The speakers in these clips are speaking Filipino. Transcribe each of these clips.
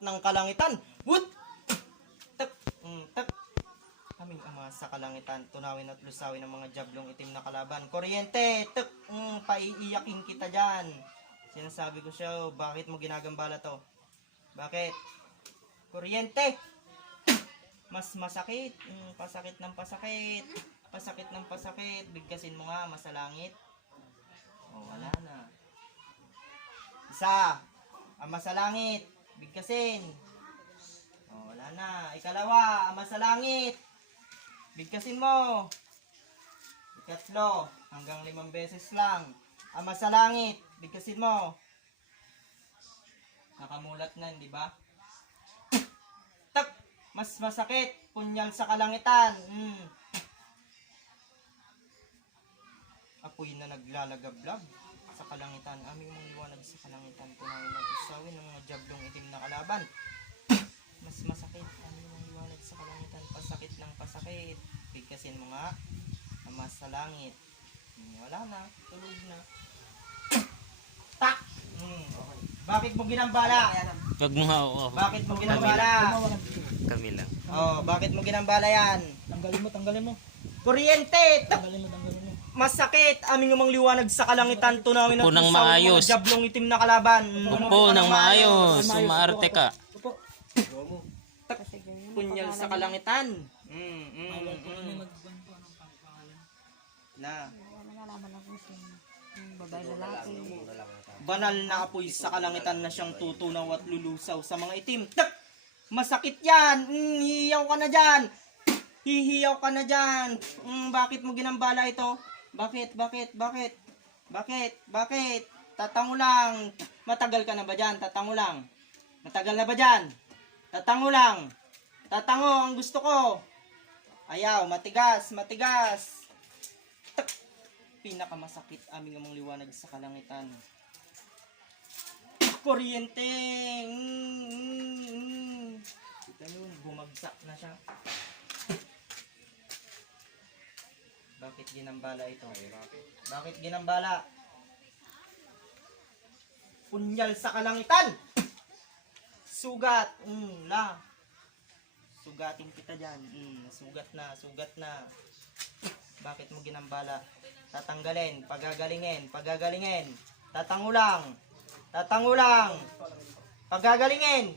ng kalangitan. Wut! Tak! Tak! Aming ama sa kalangitan, tunawin at lusawin ang mga jablong itim na kalaban. Kuryente! Tak! Paiiyakin kita dyan. Sinasabi ko siya, bakit mo ginagambala to? Bakit? Kuryente! Mas masakit. Pasakit ng pasakit. Pasakit ng pasakit. Bigkasin mo nga, masalangit. O, wala na. Isa. Ama sa langit. Bigkasin. O, wala na. Ikalawa. Ama sa langit. Bigkasin mo. Ikatlo. Hanggang 5 beses lang. Ama sa langit. Bigkasin mo. Nakamulat na, di ba? Tak! Mas masakit. Punyal sa kalangitan. Apoy na naglalagablab sa kalangitan. Aming mga liwanag sa kalangitan. Tunawin at usawin ng mga jablong itim na kalaban. Mas masakit. Aming mga liwanag sa kalangitan. Pasakit ng pasakit. Bigkasin mo nga. Ama sa langit. Wala na. Tulog na. Tak! Bakit mo ginambala? Wag mo nga, oo. Bakit mo ginambala? Kami lang. Oh, bakit mo ginambala yan? Tanggalin mo. Kuryente! Tak! Tanggalin mo. Masakit. Aming umang liwanag sa kalangitan. Tunawin at Upo ng usawin ng maayos. mga jablong itim na kalaban. Upo ng maayos. Umaarte ka. Opo. Tak! Punyal sa kalangitan. Na. Banal na apoy sa kalangitan na siyang tutunaw at lulusaw sa mga itim. Tak! Masakit yan! Hihiyaw ka na dyan! Hihiyaw ka na dyan! Bakit mo ginambala ito? Bakit? Tatango lang! Matagal ka na ba dyan? Tatango lang! Matagal na ba dyan? Tatango lang! Tatango ang gusto ko! Ayaw! Matigas! Tak! Pinakamasakit aming amang liwanag sa kalangitan. Kuryente! Kita yun, bumagsak na siya. Bakit ginambala ito? Bakit ginambala? Punyal sa kalangitan! Sugat! Sugatin kita dyan. Sugat na. Bakit mo ginambala? Tatanggalin, pagagalingin. Tatango lang. Pagagalingin.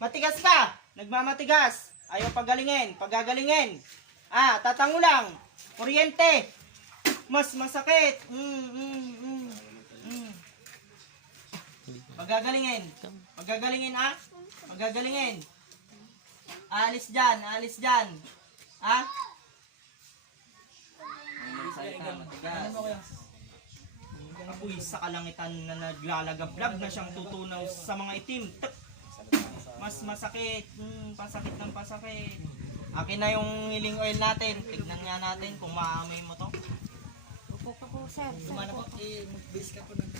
Matigas ka. Nagmamatigas. Ayaw pagagalingin. Tatango lang. Kuryente. Mas masakit. Pagagalingin. Alis dyan. Matigas. Apoy sa kalangitan na naglalagablab na siyang tutunaw sa mga itim. Tak! Mas masakit. Pasakit ng pasakit. Akin na yung healing oil natin. Tignan nga natin kung maamoy mo to. Mag-base ka po ng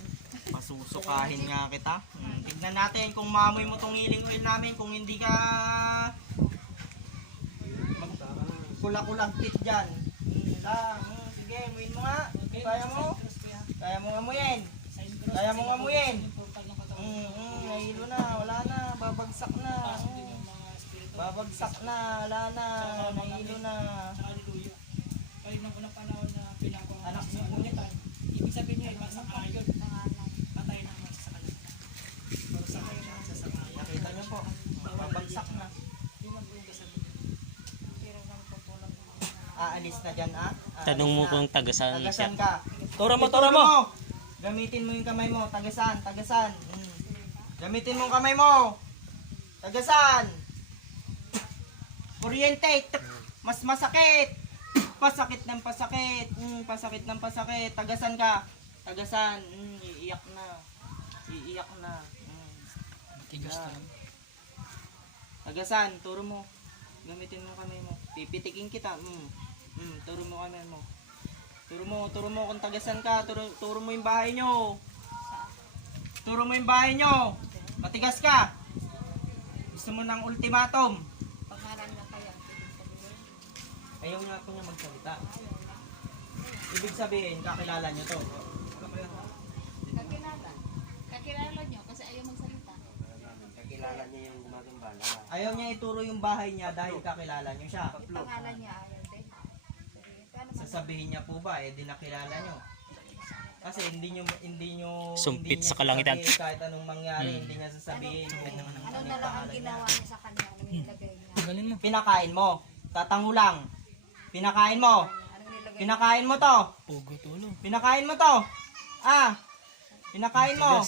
Pasusukahin nga kita. Tignan natin kung maamoy mo tong healing oil namin. Kung hindi ka magkula-kulang tit dyan. Sige, amuin mo nga. Kaya mo amuyin. Nahilo na, wala na. Babagsak na. Wala na. Nahilo na. Kayo nung unang panahon na anak sa kalangitan, ibig sabihin niya, sa ayon, patay na ang sa kalangitan. Nakita niyo po. Babagsak na. Yun ang buong kasabihin. Aalis na dyan, Tanong mo kung tagasan Tagasan siya. ka. Turo mo. Gamitin mo yung kamay mo. Tagasan. Gamitin mo yung kamay mo. Tagasan. Kuryente. Mas masakit. Pasakit ng pasakit. Tagasan ka. Iiyak na. Tigas na. Tagasan. Turo mo. Gamitin mo kamay mo. Pipitikin kita. Turo mo kamay mo. Turo mo kung tagasan ka. Turo mo yung bahay nyo. Matigas ka. Gusto mo ng ultimatum. Ayaw nga po niya magsalita. Ibig sabihin, kakilala nyo to. niya yung gumagambala. Ayaw niya ituro yung bahay niya dahil kakilala niyo siya. Yung pangalan niya ayaw din. Paano man? Sasabihin niya po ba, di nakilala niyo? Kasi hindi niyo Sumpit hindi niya sa kalangitan. sasabihin kahit anong mangyari, hindi niya sasabihin. Ano na lang ang ginawa niya sa kanya? Ano nilagay niya? Galing mo. Pinakain mo. Tatango lang. Pinakain mo. Ano nilagay niya? Pinakain mo to. Pugo tulo. Pinakain mo to. Ah. Pinakain mo.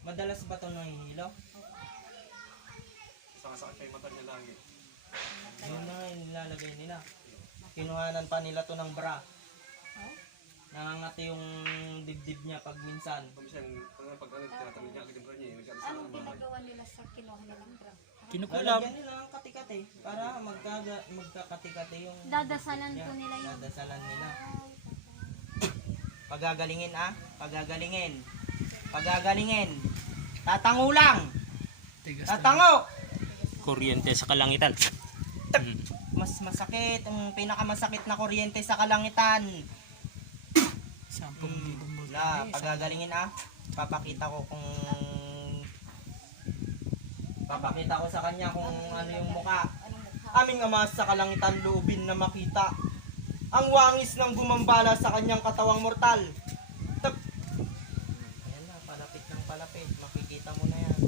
Madalas ba ito nahihilo? Sakasakit kay mata niya lagi. Yun na yung nilalagay nila. Kinuhanan pa nila to ng bra. Nangangati yung dibdib niya pag minsan. Pag tinatamid niya, agad niya, Anong ginagawa nila sa kinuha nilang bra? Kinukulam. Lalagyan nila ng kati-kati para magkakati-kati yung Dadasalan niya. po nila yun. Dadasalan nila. Pagagalingin ah. Pagagalingin. Pagagalingin. Tatango lang. Tatango. Kuryente sa kalangitan. Mas masakit. Ang pinakamasakit na kuryente sa kalangitan. Sampung Pagagalingin ah. Papakita ko sa kanya kung ano yung muka. Aming ama sa kalangitan loobin na makita ang wangis ng gumambala sa kanyang katawang mortal. Tap. Ayan na, palapit ng palapit. Makikita mo na yan.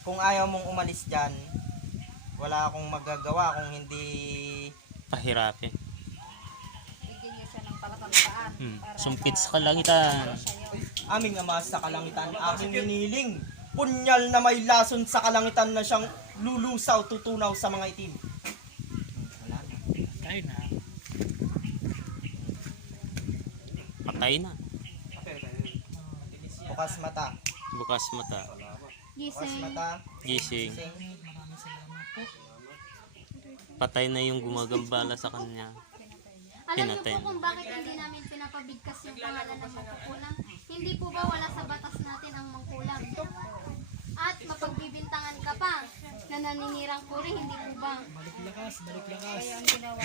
Kung ayaw mong umalis dyan, wala akong magagawa kung hindi Pahirapin. Bigyan niya siya ng palakangkaan. Sumpit sa kalangitan. aming ama sa kalangitan, aking iniling. Punyal na may lason sa kalangitan na siyang lulusaw, tutunaw sa mga itim. Wala na. Tayo na. Patay na. Bukas mata. Bukas mata. Bukas Gising. mata. Gising. Gising. Patay na yung gumagambala sa kanya. Alam niyo Pinatay. po kung bakit hindi namin pinapabigkas yung pangalan ng mangkukulam? Hindi po ba wala sa batas natin ang mangkulam? At mapagbibintangan ka pa na naninirang puri, hindi po ba? Balik lakas, balik lakas.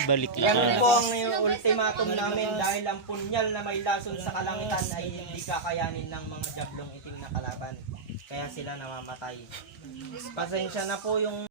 Balik Yan lakas. po ang yung ultimatum namin dahil ang punyal na may lason sa kalangitan ay hindi kakayanin ng mga jablong itim na kalaban. Kaya sila namamatay. Pasensya na po yung